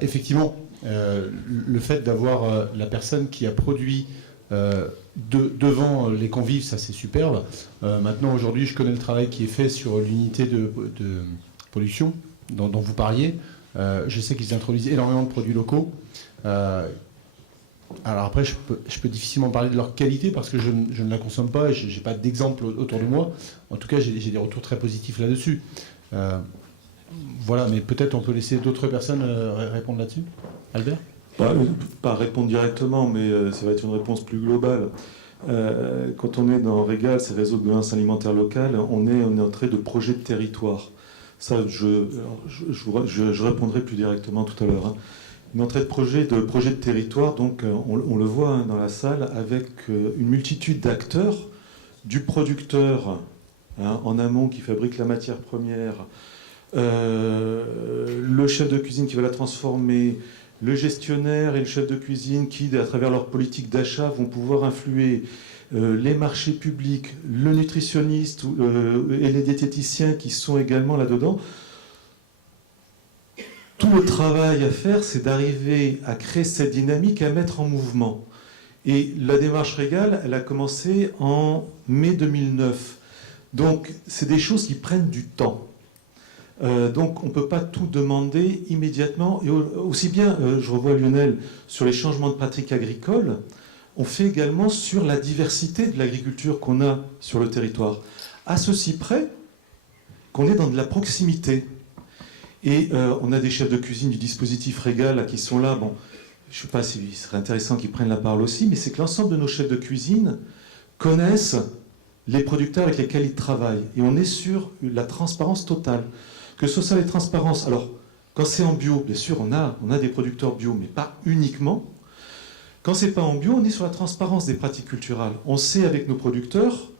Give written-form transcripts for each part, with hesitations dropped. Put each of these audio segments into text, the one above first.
Effectivement, le fait d'avoir la personne qui a produit devant les convives, ça c'est superbe. Maintenant, aujourd'hui, je connais le travail qui est fait sur l'unité de production dont vous parliez. Je sais qu'ils introduisent énormément de produits locaux. Alors après, je peux difficilement parler de leur qualité parce que je ne la consomme pas et je n'ai pas d'exemple autour de moi. En tout cas, j'ai des retours très positifs là-dessus. Voilà, mais peut-être on peut laisser d'autres personnes répondre là-dessus. Albert ? Pas répondre directement, mais ça va être une réponse plus globale. Quand on est dans Régal, ces réseaux de gouvernance alimentaire locale, on est en entrée de projets de territoire. Ça, je répondrai plus directement tout à l'heure. Hein. Une entrée de projet de territoire, donc on le voit dans la salle, avec une multitude d'acteurs, du producteur en amont qui fabrique la matière première, le chef de cuisine qui va la transformer, le gestionnaire et le chef de cuisine qui, à travers leur politique d'achat, vont pouvoir influer les marchés publics, le nutritionniste et les diététiciens qui sont également là-dedans. Tout le travail à faire, c'est d'arriver à créer cette dynamique, à mettre en mouvement. Et la démarche Régal, elle a commencé en mai 2009. Donc, c'est des choses qui prennent du temps. Donc on ne peut pas tout demander immédiatement. Et aussi bien, je revois Lionel, sur les changements de pratiques agricoles, on fait également sur la diversité de l'agriculture qu'on a sur le territoire. À ceci près qu'on est dans de la proximité. Et on a des chefs de cuisine du dispositif Régal là, qui sont là. Bon, je ne sais pas s'il serait intéressant qu'ils prennent la parole aussi, mais c'est que l'ensemble de nos chefs de cuisine connaissent les producteurs avec lesquels ils travaillent. Et on est sur la transparence totale. Que ce soit les transparences, alors quand c'est en bio, bien sûr, on a des producteurs bio, mais pas uniquement. Quand c'est pas en bio, on est sur la transparence des pratiques culturales. On sait avec nos producteurs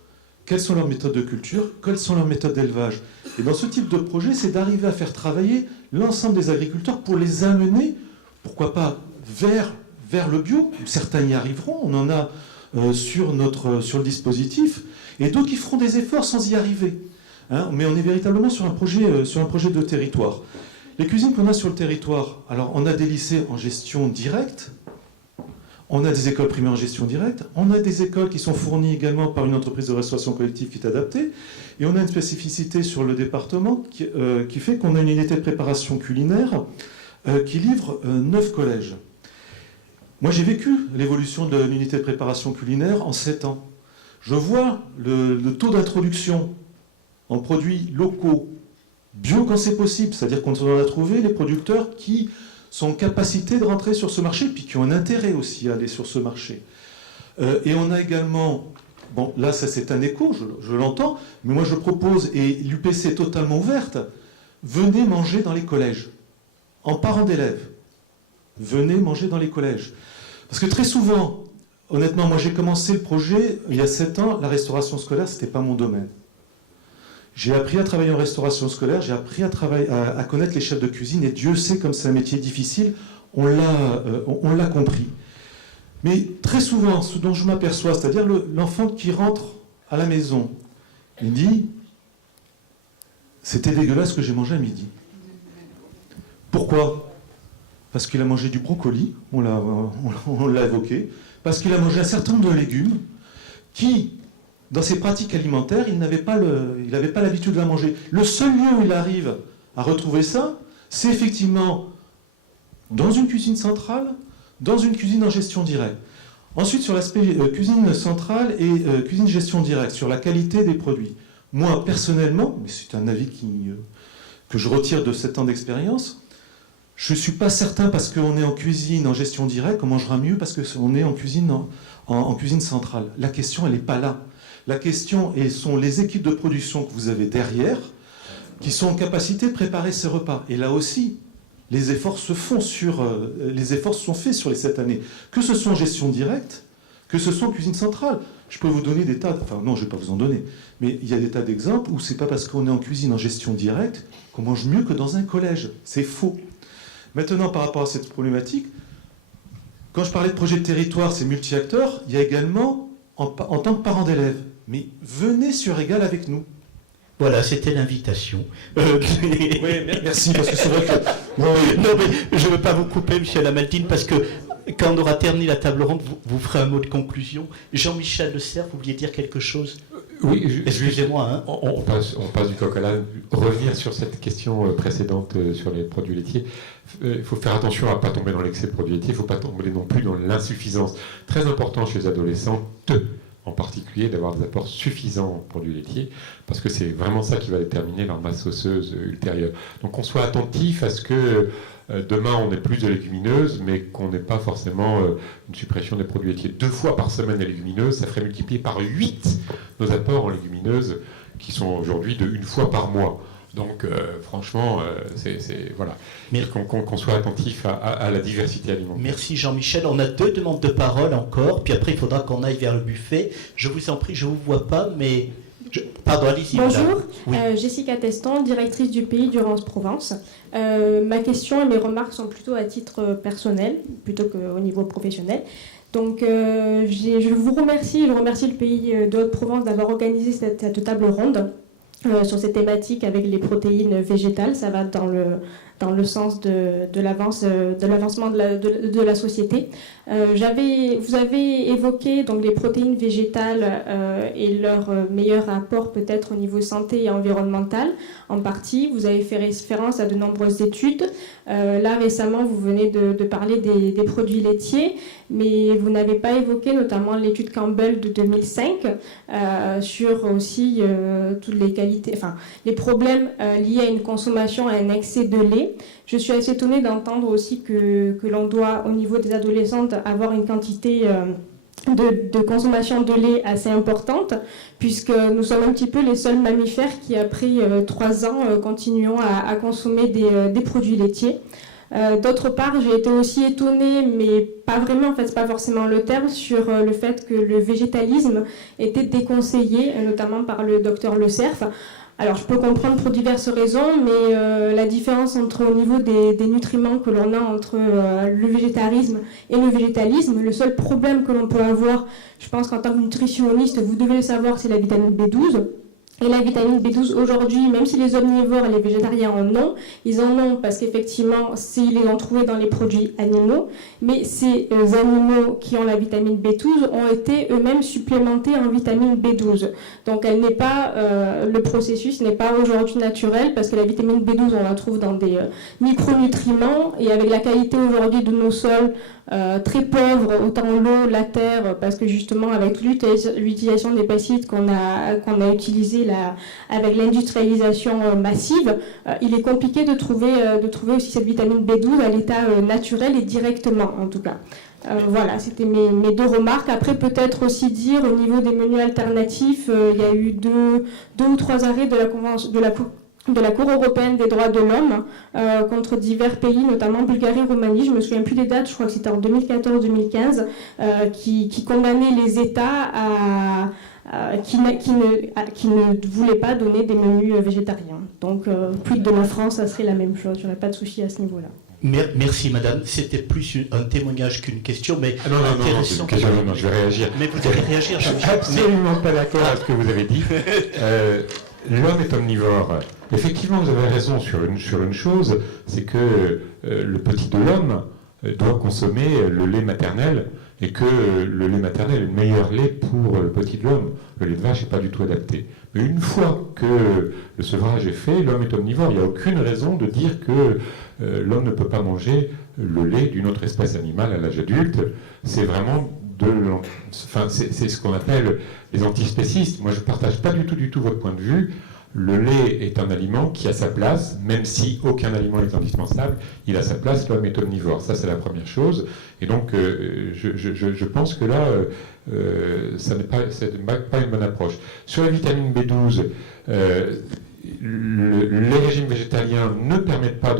quelles sont leurs méthodes de culture, quelles sont leurs méthodes d'élevage. Et dans ce type de projet, c'est d'arriver à faire travailler l'ensemble des agriculteurs pour les amener, pourquoi pas, vers le bio. Certains y arriveront, on en a sur le dispositif, et d'autres qui feront des efforts sans y arriver. Hein, mais on est véritablement sur un projet de territoire. Les cuisines qu'on a sur le territoire, alors on a des lycées en gestion directe, on a des écoles primaires en gestion directe, on a des écoles qui sont fournies également par une entreprise de restauration collective qui est adaptée, et on a une spécificité sur le département qui fait qu'on a une unité de préparation culinaire qui livre 9 collèges. Moi j'ai vécu l'évolution de l'unité de préparation culinaire en 7 ans. Je vois le taux d'introduction en produits locaux, bio quand c'est possible, c'est-à-dire qu'on a trouvé les producteurs qui sont en capacité de rentrer sur ce marché, puis qui ont un intérêt aussi à aller sur ce marché. Et on a également, bon là ça c'est un écho, je l'entends, mais moi je propose, et l'UPC est totalement ouverte, venez manger dans les collèges, en parents d'élèves, venez manger dans les collèges. Parce que très souvent, honnêtement, moi j'ai commencé le projet il y a 7 ans, la restauration scolaire, c'était pas mon domaine. J'ai appris à travailler en restauration scolaire, j'ai appris à connaître les chefs de cuisine, et Dieu sait comme c'est un métier difficile, on l'a compris. Mais très souvent, ce dont je m'aperçois, c'est-à-dire l'enfant qui rentre à la maison, il dit « C'était dégueulasse ce que j'ai mangé à midi ». Pourquoi ? Parce qu'il a mangé du brocoli, on l'a évoqué, parce qu'il a mangé un certain nombre de légumes qui... Dans ses pratiques alimentaires, il n'avait pas l'habitude de la manger. Le seul lieu où il arrive à retrouver ça, c'est effectivement dans une cuisine centrale, dans une cuisine en gestion directe. Ensuite, sur l'aspect cuisine centrale et cuisine gestion directe, sur la qualité des produits. Moi, personnellement, mais c'est un avis que je retire de 7 ans d'expérience, je ne suis pas certain parce qu'on est en cuisine en gestion directe qu'on mangera mieux parce qu'on est en cuisine, en cuisine centrale. La question, elle n'est pas là. La question sont les équipes de production que vous avez derrière qui sont en capacité de préparer ces repas. Et là aussi, les efforts se sont faits sur les 7 années. Que ce soit en gestion directe, que ce soit en cuisine centrale. Je peux vous donner des tas... Enfin non, je ne vais pas vous en donner. Mais il y a des tas d'exemples où ce n'est pas parce qu'on est en cuisine en gestion directe qu'on mange mieux que dans un collège. C'est faux. Maintenant, par rapport à cette problématique, quand je parlais de projet de territoire, c'est multi-acteurs, il y a également, en tant que parent d'élèves, mais venez sur Régal avec nous. Voilà, c'était l'invitation. Oui, merci, parce que c'est vrai que Non, mais je ne veux pas vous couper, Michel Amaldine, parce que quand on aura terminé la table ronde, vous ferez un mot de conclusion. Jean-Michel Le Cerf, vous vouliez dire quelque chose? Oui, excusez-moi. Hein. On passe du coq à l'âne. Revenir sur cette question précédente sur les produits laitiers. Il faut faire attention à ne pas tomber dans l'excès de produits laitiers. Il ne faut pas tomber non plus dans l'insuffisance. Très important chez les adolescents, en particulier, d'avoir des apports suffisants en produits laitiers, parce que c'est vraiment ça qui va déterminer leur masse osseuse ultérieure. Donc qu'on soit attentif à ce que demain on ait plus de légumineuses, mais qu'on n'ait pas forcément une suppression des produits laitiers. 2 fois par semaine les légumineuses, ça ferait multiplier par 8 nos apports en légumineuses, qui sont aujourd'hui de 1 fois par mois. Donc franchement, voilà. Qu'on soit attentif à la diversité alimentaire. Merci Jean-Michel. On a 2 demandes de parole encore, puis après il faudra qu'on aille vers le buffet. Je vous en prie, je ne vous vois pas, mais... Pardon, allez-y. Bonjour, oui. Jessica Teston, directrice du Pays Durance-Provence. Ma question et mes remarques sont plutôt à titre personnel, plutôt qu'au niveau professionnel. Donc je vous remercie, je remercie le Pays de Haute-Provence d'avoir organisé cette table ronde sur cette thématique avec les protéines végétales. Ça va dans le sens de l'avancement de la société. Vous avez évoqué donc les protéines végétales et leur meilleur apport peut-être au niveau santé et environnemental. En partie, vous avez fait référence à de nombreuses études. Là, récemment, vous venez de parler des produits laitiers, mais vous n'avez pas évoqué notamment l'étude Campbell de 2005 sur aussi toutes les qualités, enfin, les problèmes liés à une consommation, à un excès de lait. Je suis assez étonnée d'entendre aussi que l'on doit, au niveau des adolescentes, avoir une quantité de consommation de lait assez importante, puisque nous sommes un petit peu les seuls mammifères qui, après 3 ans, continuons à consommer des produits laitiers. D'autre part, j'ai été aussi étonnée, mais pas vraiment, en fait, c'est pas forcément le terme, sur le fait que le végétalisme était déconseillé, notamment par le docteur Le Cerf. Alors, je peux comprendre pour diverses raisons, mais la différence au niveau des nutriments que l'on a entre le végétarisme et le végétalisme, le seul problème que l'on peut avoir, je pense qu'en tant que nutritionniste, vous devez le savoir, c'est la vitamine B12. Et la vitamine B12 aujourd'hui, même si les omnivores et les végétariens en ont, ils en ont parce qu'effectivement, ils les ont trouvés dans les produits animaux, mais ces animaux qui ont la vitamine B12 ont été eux-mêmes supplémentés en vitamine B12. Donc elle n'est pas, le processus n'est pas aujourd'hui naturel, parce que la vitamine B12, on la trouve dans des micronutriments, et avec la qualité aujourd'hui de nos sols, très pauvres, autant l'eau, la terre, parce que justement avec l'utilisation des pesticides qu'on a utilisé avec l'industrialisation massive, il est compliqué de trouver aussi cette vitamine B12 à l'état naturel et directement en tout cas. Voilà, c'était mes 2 remarques. Après, peut-être aussi dire au niveau des menus alternatifs, il y a eu 2 ou 3 arrêts de la Cour européenne des droits de l'homme contre divers pays, notamment Bulgarie et Roumanie, je ne me souviens plus des dates, je crois que c'était en 2014-2015, qui condamnaient les États qui ne voulaient pas donner des menus végétariens. Donc, plus de la France, ça serait la même chose, je n'aurais pas de souci à ce niveau-là. Merci madame, c'était plus un témoignage qu'une question, mais non, c'est une question, non, je vais réagir. Mais vous allez réagir, je suis absolument pas d'accord avec ce que vous avez dit. L'homme est omnivore. Effectivement, vous avez raison sur une chose, c'est que le petit de l'homme doit consommer le lait maternel, et que le lait maternel est le meilleur lait pour le petit de l'homme. Le lait de vache n'est pas du tout adapté. Mais une fois que le sevrage est fait, l'homme est omnivore. Il n'y a aucune raison de dire que l'homme ne peut pas manger le lait d'une autre espèce animale à l'âge adulte. C'est vraiment c'est ce qu'on appelle les antispécistes. Moi, je ne partage pas du tout votre point de vue. Le lait est un aliment qui a sa place, même si aucun aliment n'est indispensable, il a sa place, l'homme est omnivore. Ça, c'est la première chose. Et donc, je pense que là, ça n'est pas une bonne approche. Sur la vitamine B12, les régimes végétaliens ne permettent pas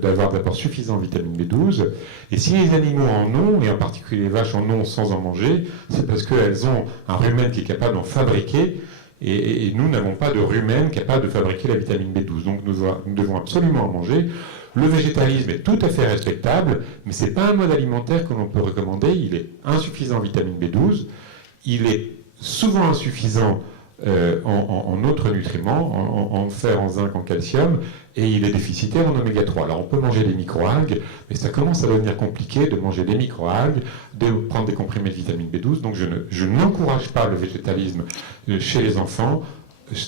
d'avoir d'apport suffisant en vitamine B12. Et si les animaux en ont, et en particulier les vaches en ont sans en manger, c'est parce qu'elles ont un rumen qui est capable d'en fabriquer. Et nous n'avons pas de rumen capable de fabriquer la vitamine B12. Donc nous devons absolument en manger. Le végétalisme est tout à fait respectable, mais ce n'est pas un mode alimentaire que l'on peut recommander. Il est insuffisant en vitamine B12. Il est souvent insuffisant en autres nutriments, en fer, en zinc, en calcium, et il est déficitaire en oméga 3. Alors on peut manger des microalgues, mais ça commence à devenir compliqué de manger des microalgues, de prendre des comprimés de vitamine B12, donc je n'encourage pas le végétalisme chez les enfants,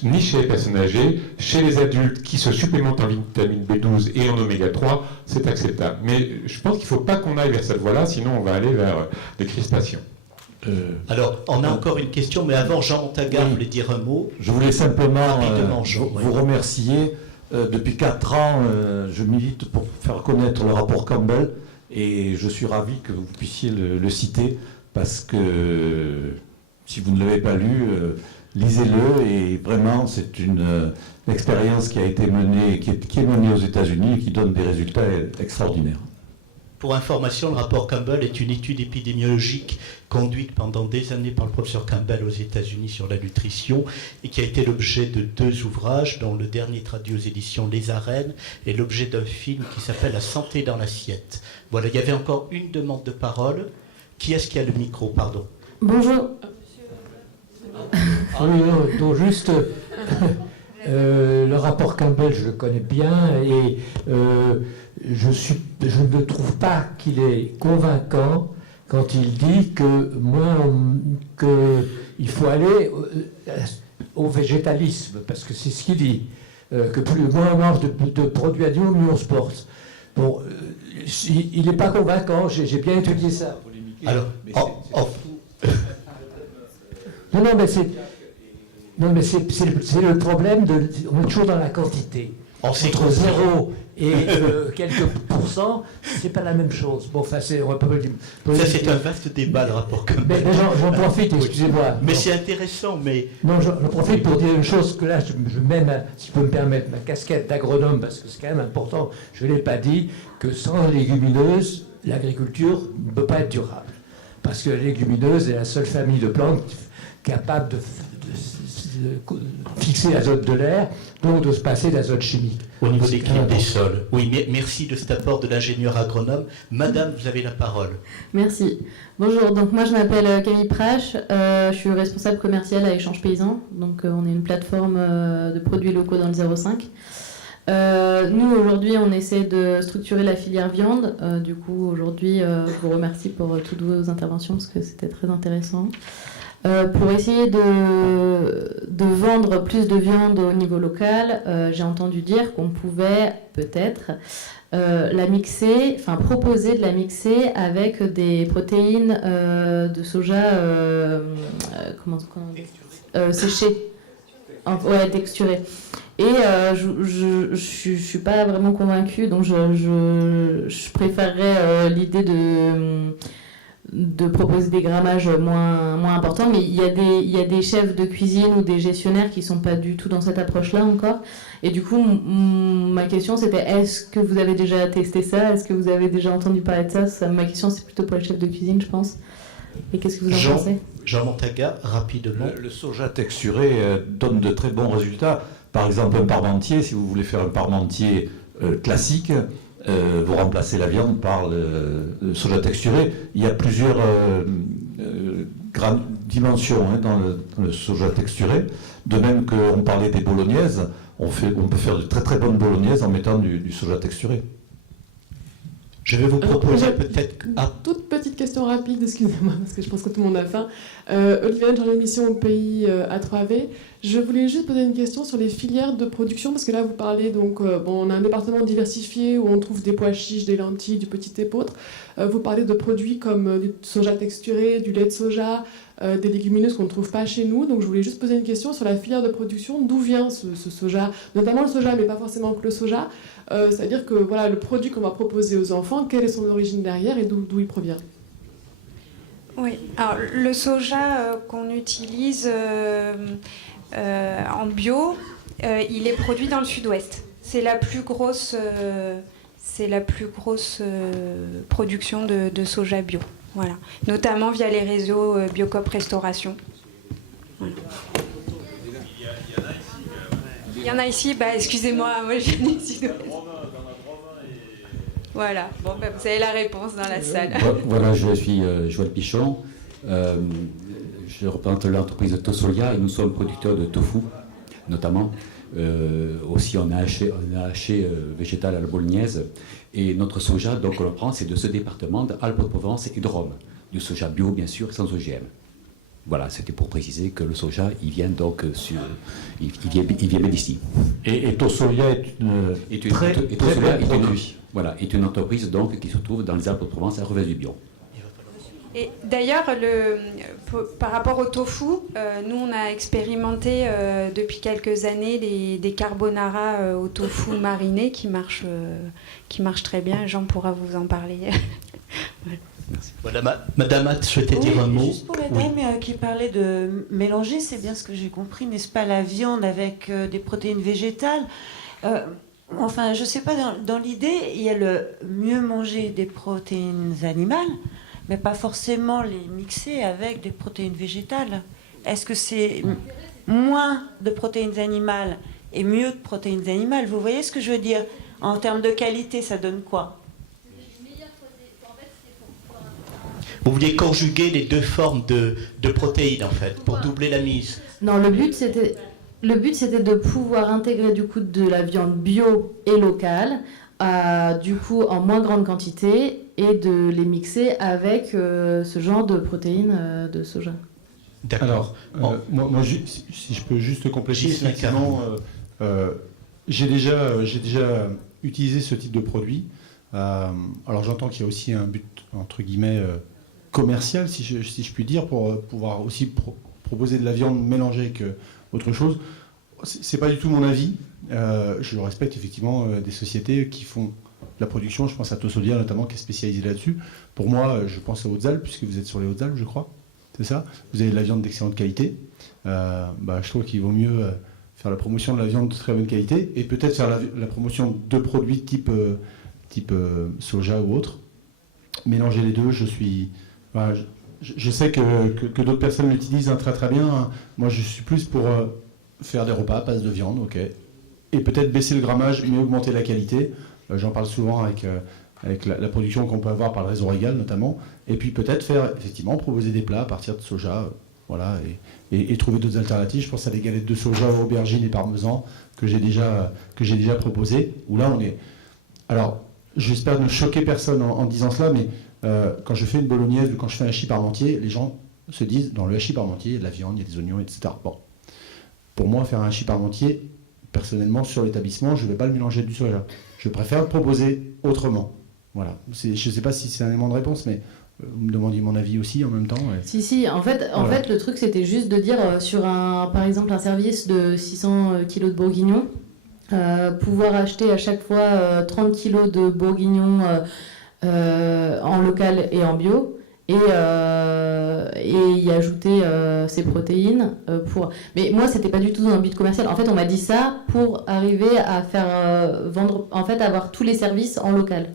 ni chez les personnes âgées. Chez les adultes qui se supplémentent en vitamine B12 et en oméga 3, c'est acceptable. Mais je pense qu'il ne faut pas qu'on aille vers cette voie-là, sinon on va aller vers des crispations. Alors, on a encore une question, mais avant, Jean Montaga voulait dire un mot. Je voulais simplement Rapidement, Jean, vous remercier. Depuis 4 ans, je milite pour faire connaître le rapport Campbell et je suis ravi que vous puissiez le citer parce que si vous ne l'avez pas lu, lisez-le et vraiment c'est une expérience qui a été menée, qui est menée aux États-Unis et qui donne des résultats extraordinaires. Pour information, le rapport Campbell est une étude épidémiologique conduite pendant des années par le professeur Campbell aux États-Unis sur la nutrition et qui a été l'objet de 2 ouvrages, dont le dernier traduit aux éditions Les Arènes et l'objet d'un film qui s'appelle La santé dans l'assiette. Voilà, il y avait encore une demande de parole. Qui est-ce qui a le micro, pardon? Bonjour. Oui, donc juste, le rapport Campbell, je le connais bien et je ne trouve pas qu'il est convaincant quand il dit qu'il faut aller au végétalisme, parce que c'est ce qu'il dit, que moins on mange de produits animaux, mieux on se porte. Bon, il n'est pas convaincant, j'ai bien étudié ça. Alors, Non, mais c'est le problème on est toujours dans la quantité. Entre 0 et quelques pourcents, c'est pas la même chose. Bon, enfin, c'est un vaste débat, le rapport Campbell. Mais j'en profite, excusez-moi. Mais c'est intéressant, mais... Non, j'en profite pour dire une chose, que là, je mets, si je peux me permettre, ma casquette d'agronome, parce que c'est quand même important, je ne l'ai pas dit, que sans légumineuses, l'agriculture ne peut pas être durable. Parce que la légumineuse est la seule famille de plantes capable de fixer l'azote de l'air, donc de se passer d'azote chimique. Au niveau de l'équilibre des sols. Oui, merci de cet apport de l'ingénieur agronome. Madame, vous avez la parole. Merci. Bonjour, donc moi je m'appelle Camille Prache, je suis responsable commercial à Échange Paysan, donc on est une plateforme de produits locaux dans le 05. Nous aujourd'hui on essaie de structurer la filière viande, du coup aujourd'hui je vous remercie pour toutes vos interventions parce que c'était très intéressant. Pour essayer de vendre plus de viande au niveau local, j'ai entendu dire qu'on pouvait peut-être la mixer, enfin proposer de la mixer avec des protéines de soja séchées, texturées. Et je suis pas vraiment convaincue, donc je préférerais l'idée de proposer des grammages moins importants, mais il y a des chefs de cuisine ou des gestionnaires qui sont pas du tout dans cette approche-là encore. Et du coup, ma question c'était, est-ce que vous avez déjà testé ça? Est-ce que vous avez déjà entendu parler de ça? Ma question c'est plutôt pour les chefs de cuisine, je pense. Et qu'est-ce que vous en pensez? Jean Montaga, rapidement. Le soja texturé donne de très bons résultats. Par exemple, un parmentier, si vous voulez faire un parmentier classique, vous remplacez la viande par le soja texturé. Il y a plusieurs dimensions dans le soja texturé. De même qu'on parlait des bolognaises, on peut faire de très très bonnes bolognaises en mettant du soja texturé. Je vais vous proposer peut-être... Toute petite question rapide, excusez-moi, parce que je pense que tout le monde a faim. Olivier, dans l'émission Au Pays à 3V, je voulais juste poser une question sur les filières de production, parce que là, vous parlez, donc, on a un département diversifié où on trouve des pois chiches, des lentilles, du petit épeautre. Vous parlez de produits comme du soja texturé, du lait de soja, des légumineuses qu'on ne trouve pas chez nous. Donc, je voulais juste poser une question sur la filière de production. D'où vient ce soja? Notamment le soja, mais pas forcément que le soja. C'est-à-dire que voilà, le produit qu'on va proposer aux enfants, quelle est son origine derrière et d'où il provient? Oui, alors le soja qu'on utilise en bio, il est produit dans le sud-ouest. C'est la plus grosse production de soja bio. Voilà. Notamment via les réseaux Biocoop Restauration. Voilà. Il y en a ici, excusez-moi, moi je viens du sud-ouest. Voilà, bon, vous avez la réponse dans la salle. Voilà, je suis Joël Pichon Je représente l'entreprise Tosolia et nous sommes producteurs de tofu, notamment. Aussi en haché végétal à la bolognaise. Et notre soja, donc on le prend, c'est de ce département d'Alpes-de-Provence et de Rome. Du soja bio, bien sûr, sans OGM. Voilà, c'était pour préciser que le soja, il vient donc il vient bien d'ici. Et Tosolia est une très belle produit. Voilà, est une entreprise donc qui se trouve dans les Alpes-de-Provence à Revez du Bion. Et d'ailleurs, par rapport au tofu, nous on a expérimenté depuis quelques années des carbonara au tofu mariné qui marchent très bien. Jean pourra vous en parler. Voilà. Voilà, Madame Hatt souhaitait dire un mot. Juste pour la dame qui parlait de mélanger, c'est bien ce que j'ai compris, n'est-ce pas, la viande avec des protéines végétales. Enfin, je ne sais pas, dans l'idée, il y a le mieux manger des protéines animales, mais pas forcément les mixer avec des protéines végétales. Est-ce que c'est moins de protéines animales et mieux de protéines animales? Vous voyez ce que je veux dire? En termes de qualité, ça donne quoi? Vous vouliez conjuguer les deux formes de protéines, en fait, pour doubler la mise. Non, le but, c'était de pouvoir intégrer du coup de la viande bio et locale, du coup en moins grande quantité, et de les mixer avec ce genre de protéines de soja. D'accord. Alors, moi, si je peux juste compléter, effectivement, j'ai déjà utilisé ce type de produit. Alors j'entends qu'il y a aussi un but, entre guillemets, commercial, si je puis dire, pour pouvoir aussi proposer de la viande mélangée avec autre chose. C'est pas du tout mon avis. Je respecte effectivement des sociétés qui font la production. Je pense à Tosolia notamment, qui est spécialisée là-dessus. Pour moi, je pense aux Hautes-Alpes, puisque vous êtes sur les Hautes-Alpes, je crois. C'est ça? Vous avez de la viande d'excellente qualité. Je trouve qu'il vaut mieux faire la promotion de la viande de très bonne qualité et peut-être faire la promotion de produits type soja ou autre. Mélanger les deux, je sais que d'autres personnes l'utilisent très très bien. Moi, je suis plus pour faire des repas à base de viande, ok, et peut-être baisser le grammage, mais augmenter la qualité. J'en parle souvent avec la production qu'on peut avoir par le réseau Régal notamment. Et puis peut-être faire, effectivement, proposer des plats à partir de soja, voilà, et trouver d'autres alternatives. Je pense à des galettes de soja, aubergines et parmesan que j'ai déjà proposées. Où là, on est. Alors, j'espère ne choquer personne en disant cela, mais quand je fais une bolognaise ou quand je fais un hachis parmentier, les gens se disent, dans le hachis parmentier, il y a de la viande, il y a des oignons, etc. Bon. Pour moi, faire un hachis parmentier, personnellement, sur l'établissement, je ne vais pas le mélanger avec du soja. Je préfère le proposer autrement. Voilà. Je ne sais pas si c'est un élément de réponse, mais vous me demandiez mon avis aussi en même temps. Ouais. Si. En fait, le truc, c'était juste de dire, sur par exemple, un service de 600 kg de bourguignon, pouvoir acheter à chaque fois 30 kg de bourguignon en local et en bio, et y ajouter ces protéines Mais moi, c'était pas du tout dans un but commercial. En fait, on m'a dit ça pour arriver à faire vendre, en fait, avoir tous les services en local.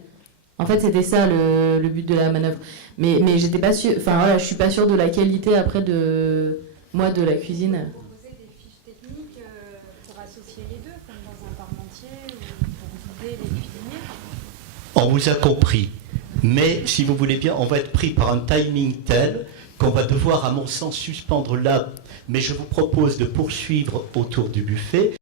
En fait, c'était ça le but de la manœuvre. Mais j'étais pas sûre. Enfin voilà, je suis pas sûre de la qualité après de la cuisine. Proposer des fiches techniques pour associer les deux, comme dans un parmentier ou pour guider les cuisiniers. On vous a compris. Mais, si vous voulez bien, on va être pris par un timing tel qu'on va devoir, à mon sens, suspendre là. Mais je vous propose de poursuivre autour du buffet.